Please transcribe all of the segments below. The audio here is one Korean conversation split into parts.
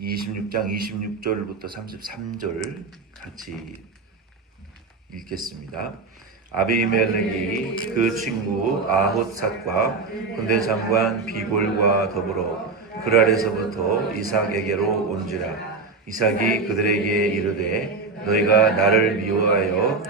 26장 26절부터 33절 같이 읽겠습니다. 아비멜렉이 그 친구 아호삿과 군대 장관 비골과 더불어 그랄에서부터 이삭에게로 온지라. 이삭이 그들에게 이르되 너희가 나를 미워하여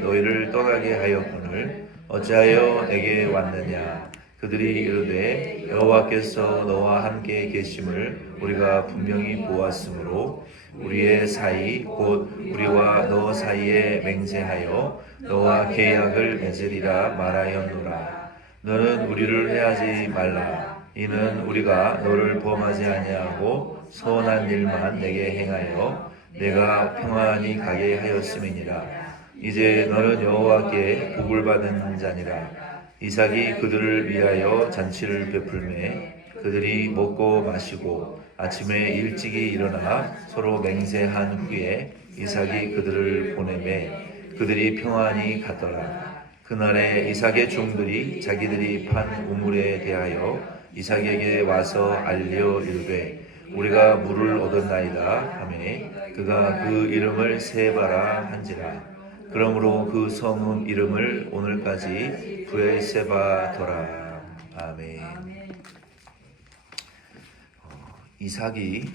너희를 떠나게 하였거늘 어찌하여 내게 왔느냐. 그들이 이르되 여호와께서 너와 함께 계심을 우리가 분명히 보았으므로 우리의 사이 곧 우리와 너 사이에 맹세하여 너와 계약을 맺으리라 말하였노라. 너는 우리를 해하지 말라. 이는 우리가 너를 범하지 아니하고 선한 일만 내게 행하여 내가 평안히 가게 하였음이니라. 이제 너는 여호와께 복을 받은 자니라. 이삭이 그들을 위하여 잔치를 베풀매 그들이 먹고 마시고 아침에 일찍이 일어나 서로 맹세한 후에 이삭이 그들을 보내매 그들이 평안히 갔더라. 그날에 이삭의 종들이 자기들이 판 우물에 대하여 이삭에게 와서 알려 이르되 우리가 물을 얻었나이다 하매 그가 그 이름을 세바라 한지라. 그러므로 그 성읍 이름을 오늘까지 브엘세바더라. 아멘. 이삭이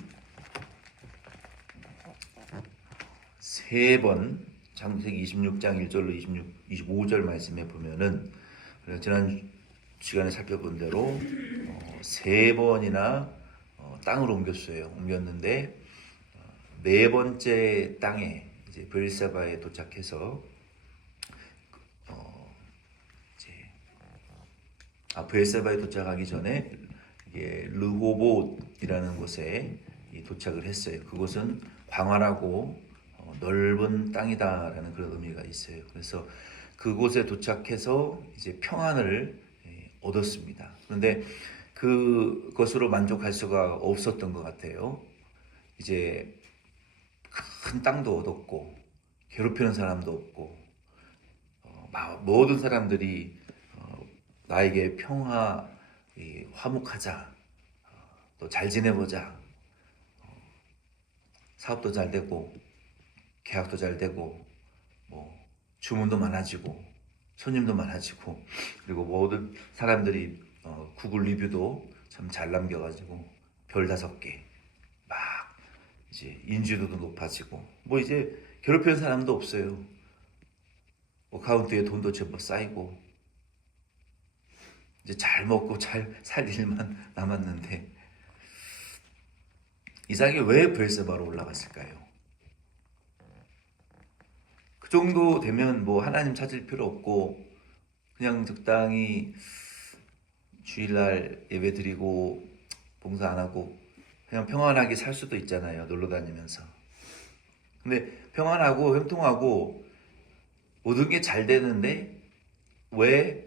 세 번 창세기 26장 1절로 25절 말씀에 보면은 지난 시간에 살펴본 대로 세 번이나 땅을 옮겼는데 네 번째 땅에 이제 브엘세바에 도착해서 브엘세바에 도착하기 전에 이게 르호봇이라는 곳에 도착을 했어요. 그곳은 광활하고 넓은 땅이다라는 그런 의미가 있어요. 그래서 그곳에 도착해서 이제 평안을 얻었습니다. 그런데 그것으로 만족할 수가 없었던 것 같아요. 이제 큰 땅도 얻었고 괴롭히는 사람도 없고 모든 사람들이 나에게 화목하자, 또 잘 지내보자, 사업도 잘 되고 계약도 잘 되고 주문도 많아지고 손님도 많아지고 그리고 모든 사람들이 구글 리뷰도 참 잘 남겨가지고 별 5개 막 이제 인지도도 높아지고 이제 괴롭히는 사람도 없어요. 어카운트에 돈도 제법 쌓이고 이제 잘 먹고 잘 살 일만 남았는데 이삭이 왜 브엘세바로 올라갔을까요? 그 정도 되면 하나님 찾을 필요 없고 그냥 적당히 주일날 예배 드리고 봉사 안 하고 그냥 평안하게 살 수도 있잖아요. 놀러 다니면서. 근데 평안하고 형통하고 모든 게 잘 되는데 왜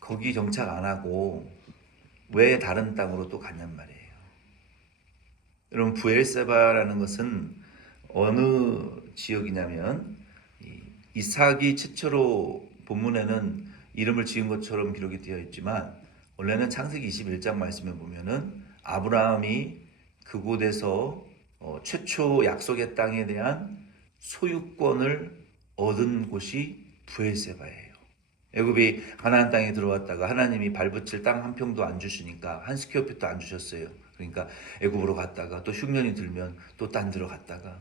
거기 정착 안 하고 왜 다른 땅으로 또 갔냔 말이에요. 여러분 브엘세바라는 것은 어느 지역이냐면 이삭이 최초로 본문에는 이름을 지은 것처럼 기록이 되어 있지만 원래는 창세기 21장 말씀에 보면은 아브라함이 그곳에서 최초 약속의 땅에 대한 소유권을 얻은 곳이 브엘세바예요. 애굽이 가나안 땅에 들어왔다가 하나님이 발붙일 땅 한 평도 안 주시니까 한 스퀘어핏도 안 주셨어요. 그러니까 애굽으로 갔다가 또 흉년이 들면 또 딴 데로 갔다가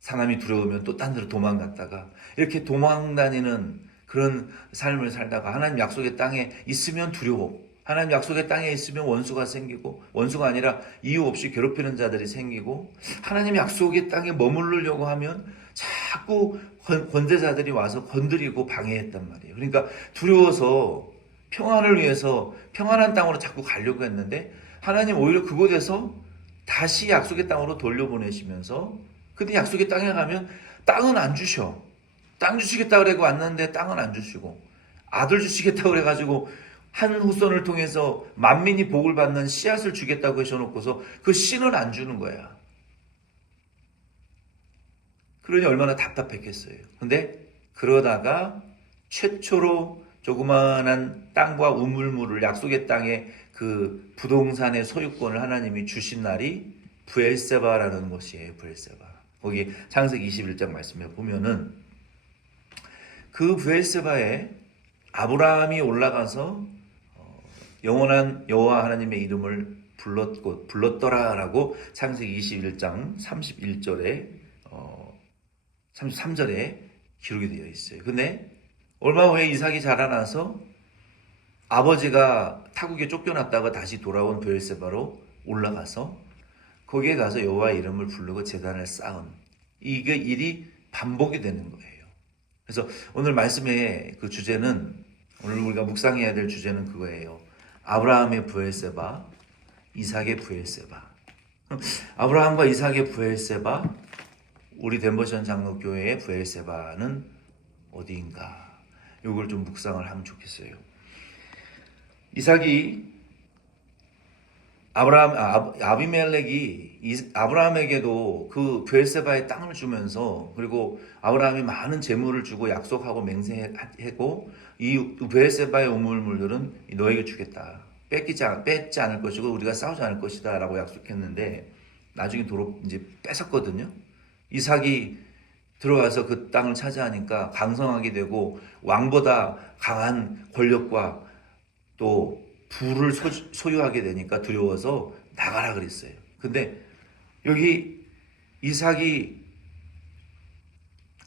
사람이 두려우면 또 딴 데로 도망갔다가 이렇게 도망다니는 그런 삶을 살다가 하나님 약속의 땅에 있으면 두려워. 하나님 약속의 땅에 있으면 원수가 생기고 원수가 아니라 이유 없이 괴롭히는 자들이 생기고 하나님 약속의 땅에 머무르려고 하면 자꾸 권세자들이 와서 건드리고 방해했단 말이에요. 그러니까 두려워서 평안을 위해서 평안한 땅으로 자꾸 가려고 했는데 하나님 오히려 그곳에서 다시 약속의 땅으로 돌려보내시면서 근데 약속의 땅에 가면 땅은 안 주셔. 땅 주시겠다 그러고 왔는데 땅은 안 주시고 아들 주시겠다 그래가지고 한 후손을 통해서 만민이 복을 받는 씨앗을 주겠다고 하셔놓고서 그 씨는 안 주는 거야. 그러니 얼마나 답답했겠어요. 근데 그러다가 최초로 조그마한 땅과 우물물을 약속의 땅에 그 부동산의 소유권을 하나님이 주신 날이 브엘세바라는 곳이에요. 브엘세바. 거기 창세기 21장 말씀에 보면은 그 브엘세바에 아브라함이 올라가서 영원한 여호와 하나님의 이름을 불렀더라라고 창세기 21장 31절에 33절에 기록이 되어 있어요. 근데 얼마 후에 이삭이 자라나서 아버지가 타국에 쫓겨났다가 다시 돌아온 브엘세바로 올라가서 거기에 가서 여호와의 이름을 부르고 제단을 쌓은 이게 일이 반복이 되는 거예요. 그래서 오늘 말씀의 그 주제는, 오늘 우리가 묵상해야 될 주제는 그거예요. 아브라함의 브엘세바, 이삭의 브엘세바. 아브라함과 이삭의 브엘세바, 우리 덴버션 장로교회의 브엘세바는 어디인가? 이걸 좀 묵상을 하면 좋겠어요. 이삭이 아비멜렉이 아브라함에게도 그 브엘세바의 땅을 주면서, 그리고 아브라함이 많은 재물을 주고 약속하고 맹세하고, 이 브엘세바의 우물물들은 너에게 주겠다, 뺏지 않을 것이고 우리가 싸우지 않을 것이다 라고 약속했는데 나중에 도로 이제 뺏었거든요. 이삭이 들어와서 그 땅을 차지하니까 강성하게 되고 왕보다 강한 권력과 또 부를 소유하게 되니까 두려워서 나가라 그랬어요. 근데 여기 이삭이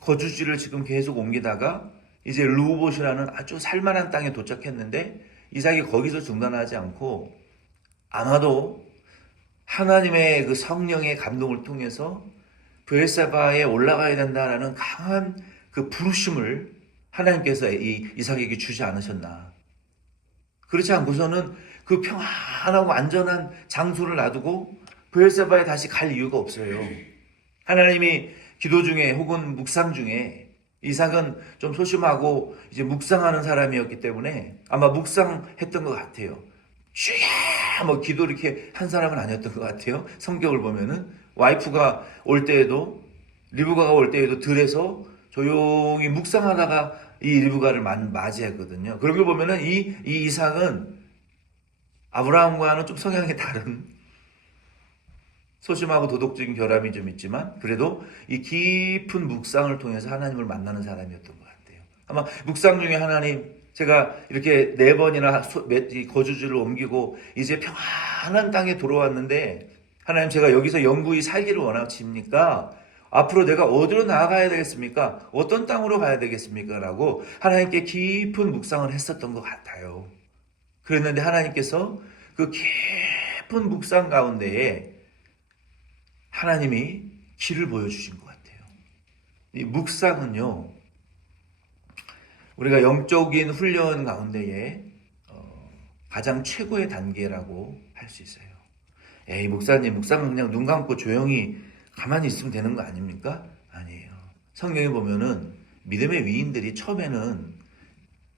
거주지를 지금 계속 옮기다가 이제 르호봇이라는 아주 살만한 땅에 도착했는데 이삭이 거기서 중단하지 않고 아마도 하나님의 그 성령의 감동을 통해서 브엘세바에 올라가야 된다라는 강한 그 부르심을 하나님께서 이삭에게 주지 않으셨나. 그렇지 않고서는 그 평안하고 안전한 장소를 놔두고 브엘세바에 다시 갈 이유가 없어요. 하나님이 기도 중에 혹은 묵상 중에, 이삭은 좀 소심하고 이제 묵상하는 사람이었기 때문에 아마 묵상했던 것 같아요. 주야 뭐 기도 이렇게 한 사람은 아니었던 것 같아요. 성경을 보면은 와이프가 올 때에도, 리브가가 올 때에도 들에서 조용히 묵상하다가 이 리브가를 맞이했거든요. 그런 걸 보면은 이 이삭은 아브라함과는 좀 성향이 다른, 소심하고 도덕적인 결함이 좀 있지만 그래도 이 깊은 묵상을 통해서 하나님을 만나는 사람이었던 것 같아요. 아마 묵상 중에 하나님, 제가 이렇게 4번이나 거주지를 옮기고 이제 평안한 땅에 돌아왔는데 하나님, 제가 여기서 영구히 살기를 원하십니까? 앞으로 내가 어디로 나아가야 되겠습니까? 어떤 땅으로 가야 되겠습니까? 라고 하나님께 깊은 묵상을 했었던 것 같아요. 그랬는데 하나님께서 그 깊은 묵상 가운데에 하나님이 길을 보여주신 것 같아요. 이 묵상은요, 우리가 영적인 훈련 가운데에 가장 최고의 단계라고 할 수 있어요. 에이, 목사님, 묵상은 그냥 눈 감고 조용히 가만히 있으면 되는 거 아닙니까? 아니에요. 성경에 보면은 믿음의 위인들이 처음에는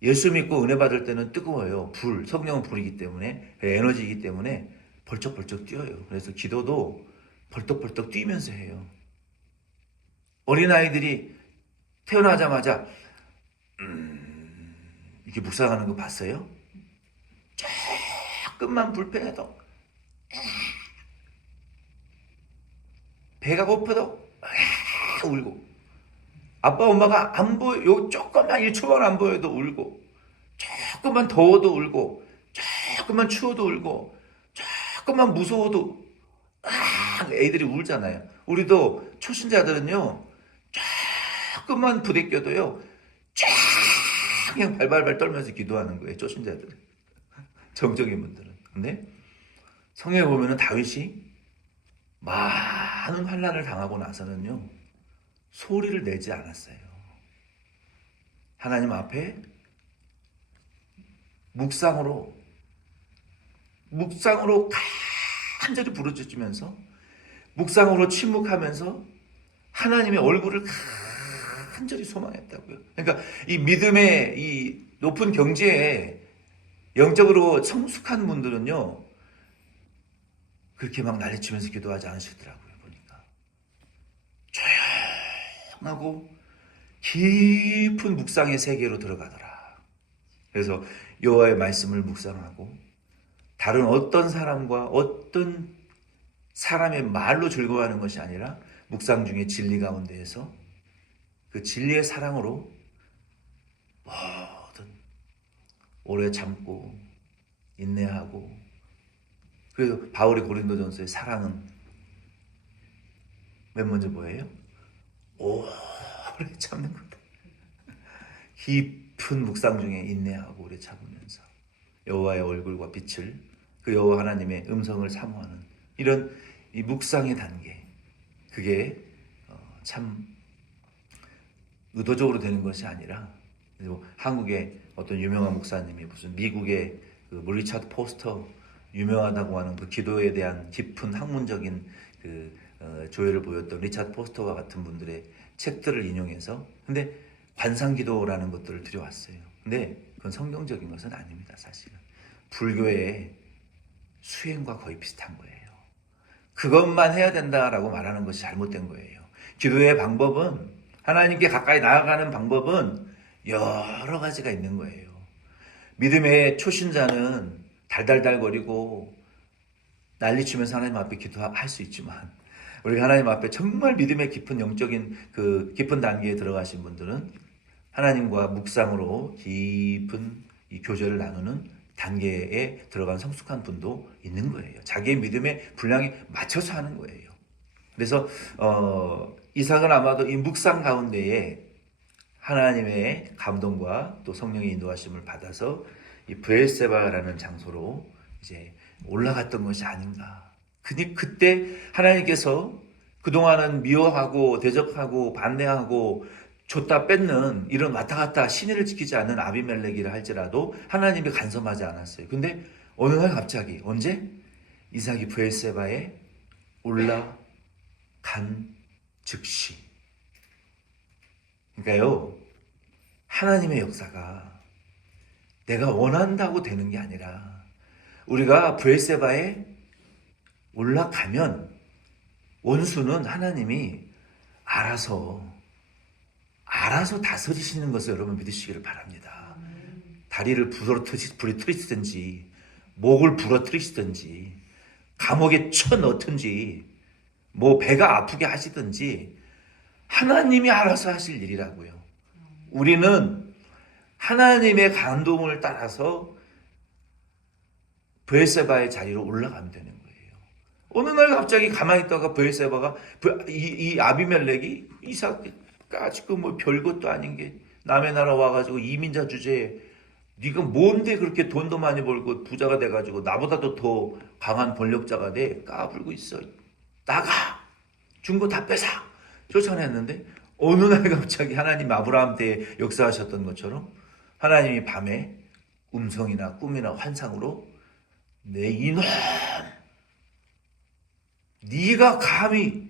예수 믿고 은혜 받을 때는 뜨거워요. 성령은 불이기 때문에, 에너지이기 때문에 벌쩍벌쩍 뛰어요. 그래서 기도도 벌떡벌떡 뛰면서 해요. 어린아이들이 태어나자마자 이렇게 묵상하는 거 봤어요? 조금만 불편해도, 배가 고파도 울고, 아빠 엄마가 안 보여, 요 조금만 1초만 안 보여도 울고, 조금만 더워도 울고, 조금만 추워도 울고, 조금만 무서워도 애들이 울잖아요. 우리도 초신자들은요, 조금만 부대껴도요, 그냥 발발발 떨면서 기도하는 거예요. 초신자들은, 정적인 분들은. 근데 성경에 보면은 다윗이 많은 환난을 당하고 나서는요, 소리를 내지 않았어요. 하나님 앞에 묵상으로 간절히 부르짖으면서, 묵상으로 침묵하면서 하나님의 얼굴을 간절히 소망했다고요. 그러니까 이 믿음의 이 높은 경지에 영적으로 성숙한 분들은요, 그렇게 막 난리치면서 기도하지 않으시더라고요. 보니까 조용하고 깊은 묵상의 세계로 들어가더라. 그래서 여호와의 말씀을 묵상하고 다른 어떤 사람과 어떤 사람의 말로 즐거워하는 것이 아니라 묵상 중에 진리 가운데에서 그 진리의 사랑으로 모든 오래 참고 인내하고, 그래서 바울이 고린도전서의 사랑은 맨 먼저 뭐예요? 오래 참는 거다. 깊은 묵상 중에 인내하고 오래 참으면서 여호와의 얼굴과 빛을, 그 여호와 하나님의 음성을 사모하는 이런 이 묵상의 단계, 그게 참 의도적으로 되는 것이 아니라, 한국의 어떤 유명한 목사님이 무슨 미국의 그 리차드 포스터, 유명하다고 하는 그 기도에 대한 깊은 학문적인 그 조회를 보였던 리차드 포스터와 같은 분들의 책들을 인용해서, 근데 관상기도라는 것들을 들여왔어요. 근데 그건 성경적인 것은 아닙니다. 사실은 불교의 수행과 거의 비슷한 거예요. 그것만 해야 된다라고 말하는 것이 잘못된 거예요. 기도의 방법은, 하나님께 가까이 나아가는 방법은 여러 가지가 있는 거예요. 믿음의 초신자는 달달달거리고 난리치면서 하나님 앞에 기도할 수 있지만, 우리가 하나님 앞에 정말 믿음의 깊은 영적인 그 깊은 단계에 들어가신 분들은 하나님과 묵상으로 깊은 이 교제를 나누는 단계에 들어간 성숙한 분도 있는 거예요. 자기의 믿음의 분량에 맞춰서 하는 거예요. 그래서 이삭은 아마도 이 묵상 가운데에 하나님의 감동과 또 성령의 인도하심을 받아서 이 브엘세바라는 장소로 이제 올라갔던 것이 아닌가. 그때 하나님께서 그동안은 미워하고 대적하고 반대하고 줬다 뺏는 이런 왔다 갔다 신의를 지키지 않는 아비멜렉이라 할지라도 하나님이 간섭하지 않았어요. 근데 어느 날 갑자기, 언제? 이삭이 브엘세바에 올라간 즉시. 그러니까요, 하나님의 역사가 내가 원한다고 되는 게 아니라, 우리가 브엘세바에 올라가면 원수는 하나님이 알아서 다스리시는 것을 여러분 믿으시기를 바랍니다. 다리를 부러뜨리시든지 목을 부러뜨리시든지 감옥에 쳐넣든지 뭐 배가 아프게 하시든지 하나님이 알아서 하실 일이라고요. 우리는 하나님의 감동을 따라서 브엘세바의 자리로 올라가면 되는 거예요. 어느 날 갑자기 가만히 있다가 브엘세바가 이 아비멜렉이 이삭까지 뭐 별것도 아닌 게 남의 나라 와가지고 이민자 주제에 네가 뭔데 그렇게 돈도 많이 벌고 부자가 돼가지고 나보다도 더 강한 권력자가 돼 까불고 있어. 나가! 준 거 다 뺏어! 쫓아냈는데 어느 날 갑자기 하나님 아브라함 때 역사하셨던 것처럼 하나님이 밤에 음성이나 꿈이나 환상으로 내 이놈! 네가 감히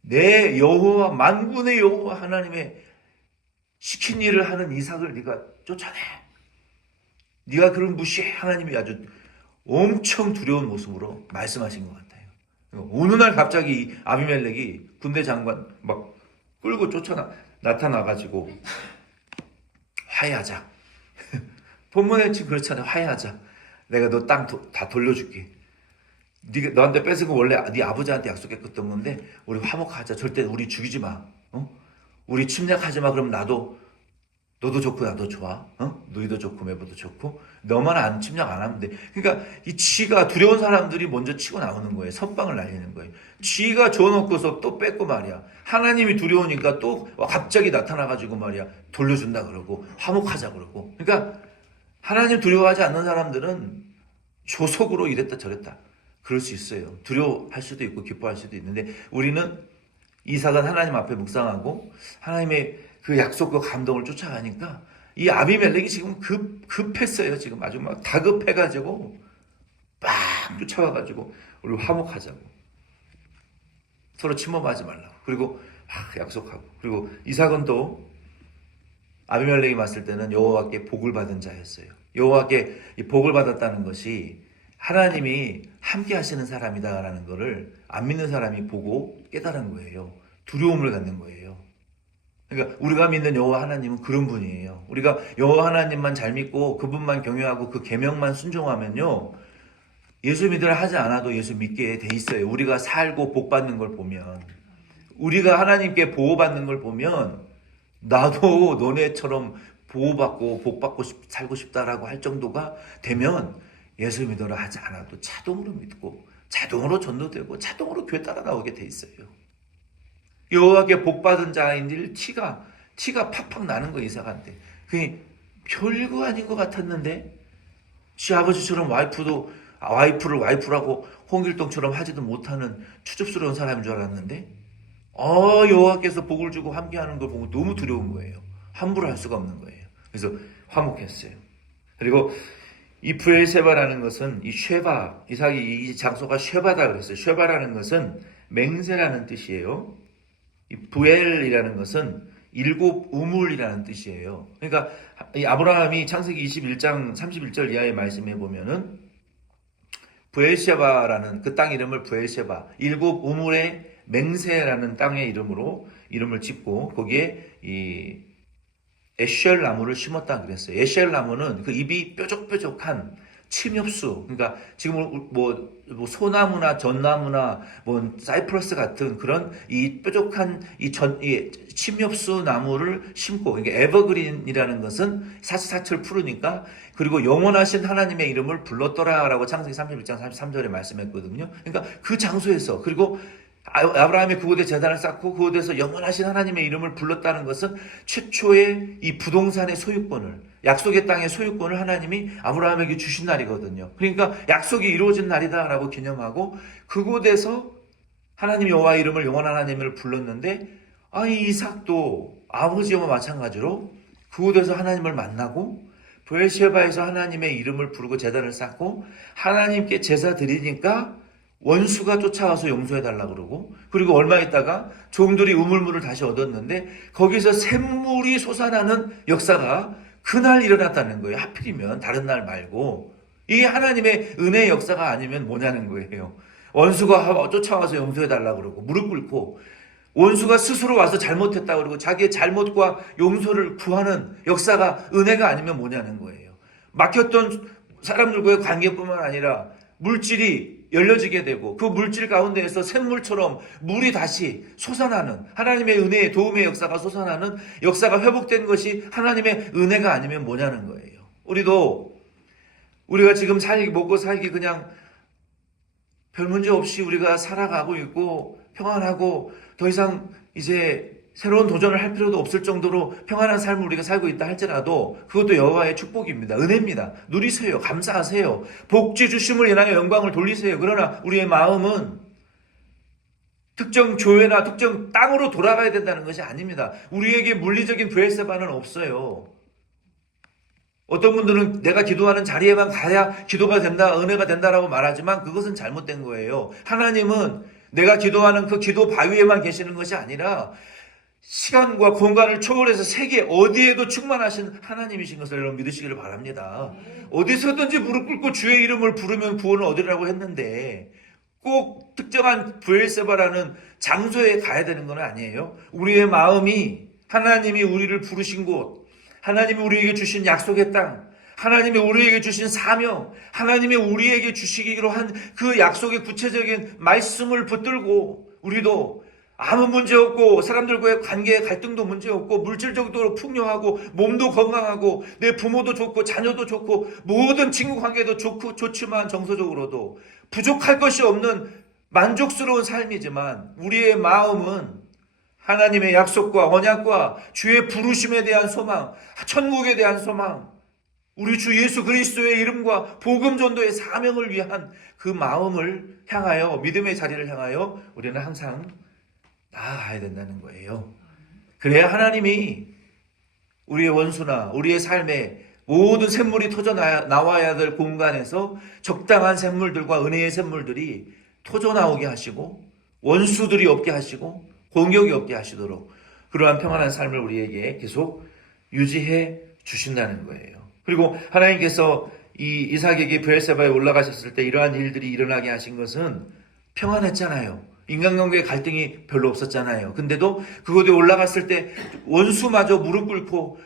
내 여호와 만군의 여호와 하나님의 시킨 일을 하는 이삭을 네가 쫓아내. 네가 그런 무시해. 하나님이 아주 엄청 두려운 모습으로 말씀하신 것 같아요. 어느 날 갑자기 아비멜렉이 군대 장관 막 끌고 나타나가지고 화해하자. 본문에 지금 그렇잖아요. 화해하자. 내가 너 땅 다 돌려줄게. 네가 너한테 뺏은 거 원래 네 아버지한테 약속했던 건데 우리 화목하자. 절대 우리 죽이지 마. 우리 침략하지 마. 그럼 너도 좋고 나도 좋아. 너희도 좋고 매부도 좋고 너만 안 침략 안 하면 돼. 그러니까 이 쥐가 두려운 사람들이 먼저 치고 나오는 거예요. 선빵을 날리는 거예요. 쥐가 줘놓고서 또 뺏고 말이야. 하나님이 두려우니까 또 갑자기 나타나가지고 말이야 돌려준다 그러고 화목하자 그러고. 그러니까 하나님 두려워하지 않는 사람들은 조속으로 이랬다 저랬다 그럴 수 있어요. 두려워할 수도 있고 기뻐할 수도 있는데 우리는 이삭은 하나님 앞에 묵상하고 하나님의 그 약속과 감동을 쫓아가니까 이 아비멜렉이 지금 급했어요. 지금 아주 막 다급해가지고 빡 쫓아와가지고 우리 화목하자고 서로 침범하지 말라고 그리고 약속하고 그리고 이삭은 또 아비멜렉이 봤을 때는 여호와께 복을 받은 자였어요. 여호와께 이 복을 받았다는 것이 하나님이 함께 하시는 사람이다라는 것을 안 믿는 사람이 보고 깨달은 거예요. 두려움을 갖는 거예요. 그러니까 우리가 믿는 여호와 하나님은 그런 분이에요. 우리가 여호와 하나님만 잘 믿고 그분만 경외하고 그 계명만 순종하면요. 예수 믿으라 하지 않아도 예수 믿게 돼 있어요. 우리가 살고 복 받는 걸 보면, 우리가 하나님께 보호받는 걸 보면 나도 너네처럼 보호받고 복받고 살고 싶다라고 할 정도가 되면 예수 믿으라 하지 않아도 자동으로 믿고 자동으로 전도되고 자동으로 교회 따라 나오게 돼 있어요. 여호와께 복받은 자인들 티가 팍팍 나는 거 이상한데, 그게 별거 아닌 것 같았는데 시아버지처럼 와이프를 와이프라고 홍길동처럼 하지도 못하는 추접스러운 사람인 줄 알았는데 여호와께서 복을 주고 함께하는 걸 보고 너무 두려운 거예요. 함부로 할 수가 없는 거예요. 그래서 화목했어요. 그리고 이 브엘세바라는 것은 이 쉐바, 이삭이 이 장소가 쉐바다 그랬어요. 쉐바라는 것은 맹세라는 뜻이에요. 이 브엘이라는 것은 일곱 우물이라는 뜻이에요. 그러니까 이 아브라함이 창세기 21장 31절 이하의 말씀에 보면은 브엘세바라는 그 땅 이름을 브엘세바, 일곱 우물의 맹세라는 땅의 이름으로 이름을 짓고 거기에 이 에쉘 나무를 심었다 그랬어요. 에쉘 나무는 그 잎이 뾰족뾰족한 침엽수, 그러니까 지금 뭐 소나무나 전나무나 뭐 사이프러스 같은 그런 이 뾰족한 이 침엽수 나무를 심고, 그러니까 에버그린이라는 것은 사시사철 푸르니까, 그리고 영원하신 하나님의 이름을 불렀더라라고 창세기 31장 33절에 말씀했거든요. 그러니까 그 장소에서, 그리고 아브라함이 그곳에 제단을 쌓고 그곳에서 영원하신 하나님의 이름을 불렀다는 것은 최초의 이 부동산의 소유권을, 약속의 땅의 소유권을 하나님이 아브라함에게 주신 날이거든요. 그러니까 약속이 이루어진 날이다라고 기념하고 그곳에서 하나님 여호와 이름을, 영원한 하나님을 불렀는데, 이 이삭도 아버지와 마찬가지로 그곳에서 하나님을 만나고 브엘셰바에서 하나님의 이름을 부르고 제단을 쌓고 하나님께 제사 드리니까 원수가 쫓아와서 용서해달라고 그러고, 그리고 얼마 있다가 종들이 우물물을 다시 얻었는데 거기서 샘물이 솟아나는 역사가 그날 일어났다는 거예요. 하필이면 다른 날 말고. 이게 하나님의 은혜의 역사가 아니면 뭐냐는 거예요. 원수가 쫓아와서 용서해달라고 그러고 무릎 꿇고, 원수가 스스로 와서 잘못했다고 그러고 자기의 잘못과 용서를 구하는 역사가 은혜가 아니면 뭐냐는 거예요. 막혔던 사람들과의 관계뿐만 아니라 물질이 열려지게 되고 그 물질 가운데에서 샘물처럼 물이 다시 솟아나는, 하나님의 은혜의 도움의 역사가 솟아나는 역사가 회복된 것이 하나님의 은혜가 아니면 뭐냐는 거예요. 우리가 지금 먹고 살기 그냥 별 문제 없이 우리가 살아가고 있고 평안하고 더 이상 이제 새로운 도전을 할 필요도 없을 정도로 평안한 삶을 우리가 살고 있다 할지라도 그것도 여호와의 축복입니다. 은혜입니다. 누리세요. 감사하세요. 복지 주심을 인하여 영광을 돌리세요. 그러나 우리의 마음은 특정 교회나 특정 땅으로 돌아가야 된다는 것이 아닙니다. 우리에게 물리적인 브엘세바는 없어요. 어떤 분들은 내가 기도하는 자리에만 가야 기도가 된다, 은혜가 된다라고 말하지만 그것은 잘못된 거예요. 하나님은 내가 기도하는 그 기도 바위에만 계시는 것이 아니라 시간과 공간을 초월해서 세계 어디에도 충만하신 하나님이신 것을 여러분 믿으시기를 바랍니다. 어디서든지 무릎 꿇고 주의 이름을 부르면 구원을 얻으라고 했는데 꼭 특정한 브엘세바라는 장소에 가야 되는 건 아니에요. 우리의 마음이 하나님이 우리를 부르신 곳, 하나님이 우리에게 주신 약속의 땅, 하나님이 우리에게 주신 사명, 하나님이 우리에게 주시기로 한 그 약속의 구체적인 말씀을 붙들고 우리도 아무 문제 없고 사람들과의 관계의 갈등도 문제 없고 물질적으로 풍요하고 몸도 건강하고 내 부모도 좋고 자녀도 좋고 모든 친구 관계도 좋지만 정서적으로도 부족할 것이 없는 만족스러운 삶이지만 우리의 마음은 하나님의 약속과 언약과 주의 부르심에 대한 소망, 천국에 대한 소망, 우리 주 예수 그리스도의 이름과 복음 전도의 사명을 위한 그 마음을 향하여, 믿음의 자리를 향하여 우리는 항상 나아가야 된다는 거예요. 그래야 하나님이 우리의 원수나 우리의 삶에 모든 샘물이 터져 나와야 될 공간에서 적당한 샘물들과 은혜의 샘물들이 터져 나오게 하시고 원수들이 없게 하시고 공격이 없게 하시도록 그러한 평안한 삶을 우리에게 계속 유지해 주신다는 거예요. 그리고 하나님께서 이 이삭에게 브엘세바에 올라가셨을 때 이러한 일들이 일어나게 하신 것은 평안했잖아요. 인간관계의 갈등이 별로 없었잖아요. 근데도 그곳에 올라갔을 때 원수마저 무릎 꿇고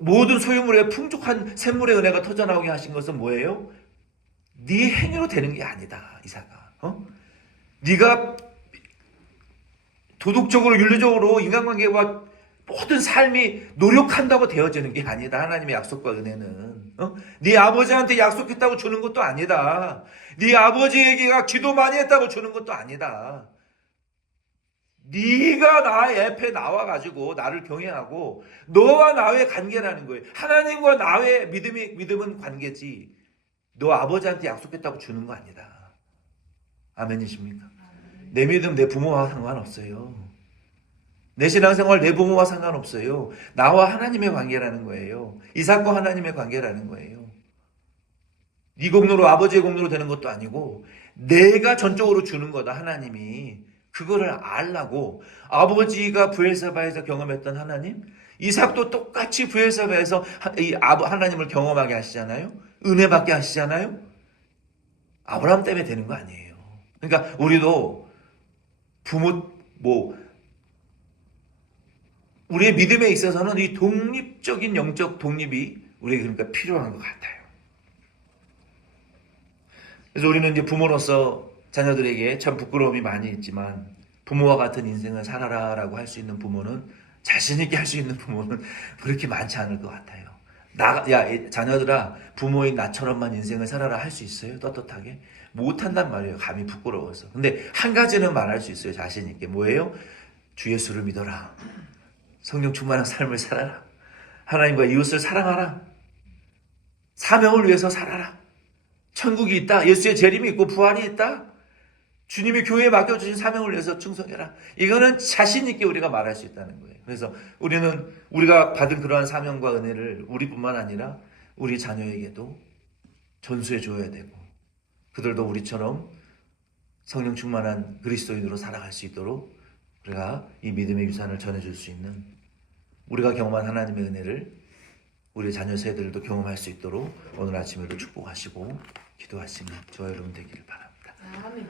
모든 소유물에 풍족한 샘물의 은혜가 터져나오게 하신 것은 뭐예요? 네 행위로 되는 게 아니다, 이삭아. 네가 도덕적으로 윤리적으로 인간관계와 모든 삶이 노력한다고 되어지는 게 아니다. 하나님의 약속과 은혜는 네 아버지한테 약속했다고 주는 것도 아니다. 네 아버지에게가 기도 많이 했다고 주는 것도 아니다. 네가 나 옆에 나와가지고 나를 경외하고 너와 나의 관계라는 거예요. 하나님과 나의 믿음은 관계지 너 아버지한테 약속했다고 주는 거 아니다. 아멘이십니까? 내 믿음 내 부모와 상관없어요. 내 신앙생활 내 부모와 상관없어요. 나와 하나님의 관계라는 거예요. 이삭과 하나님의 관계라는 거예요. 네 공로로 아버지의 공로로 되는 것도 아니고 내가 전적으로 주는 거다. 하나님이 그거를 알라고. 아버지가 브엘사바에서 경험했던 하나님, 이삭도 똑같이 브엘사바에서 하나님을 경험하게 하시잖아요. 은혜 받게 하시잖아요. 아브라함 때문에 되는 거 아니에요. 그러니까 우리도 부모 우리의 믿음에 있어서는 이 독립적인 영적 독립이 우리에게 그러니까 필요한 것 같아요. 그래서 우리는 이제 부모로서 자녀들에게 참 부끄러움이 많이 있지만 부모와 같은 인생을 살아라라고 할 수 있는 부모는 자신 있게 할 수 있는 부모는 그렇게 많지 않을 것 같아요. 자녀들아, 부모인 나처럼만 인생을 살아라 할 수 있어요? 떳떳하게? 못한단 말이에요. 감히 부끄러워서. 근데 한 가지는 말할 수 있어요. 자신 있게. 뭐예요? 주 예수를 믿어라. 성령 충만한 삶을 살아라. 하나님과 이웃을 사랑하라. 사명을 위해서 살아라. 천국이 있다. 예수의 재림이 있고 부활이 있다. 주님이 교회에 맡겨주신 사명을 위해서 충성해라. 이거는 자신 있게 우리가 말할 수 있다는 거예요. 그래서 우리가 받은 그러한 사명과 은혜를 우리뿐만 아니라 우리 자녀에게도 전수해 줘야 되고 그들도 우리처럼 성령 충만한 그리스도인으로 살아갈 수 있도록 우리가 이 믿음의 유산을 전해줄 수 있는 우리가 경험한 하나님의 은혜를 우리 자녀 세대들도 경험할 수 있도록 오늘 아침에도 축복하시고 기도하시는 저와 여러분 되기를 바랍니다. 아멘.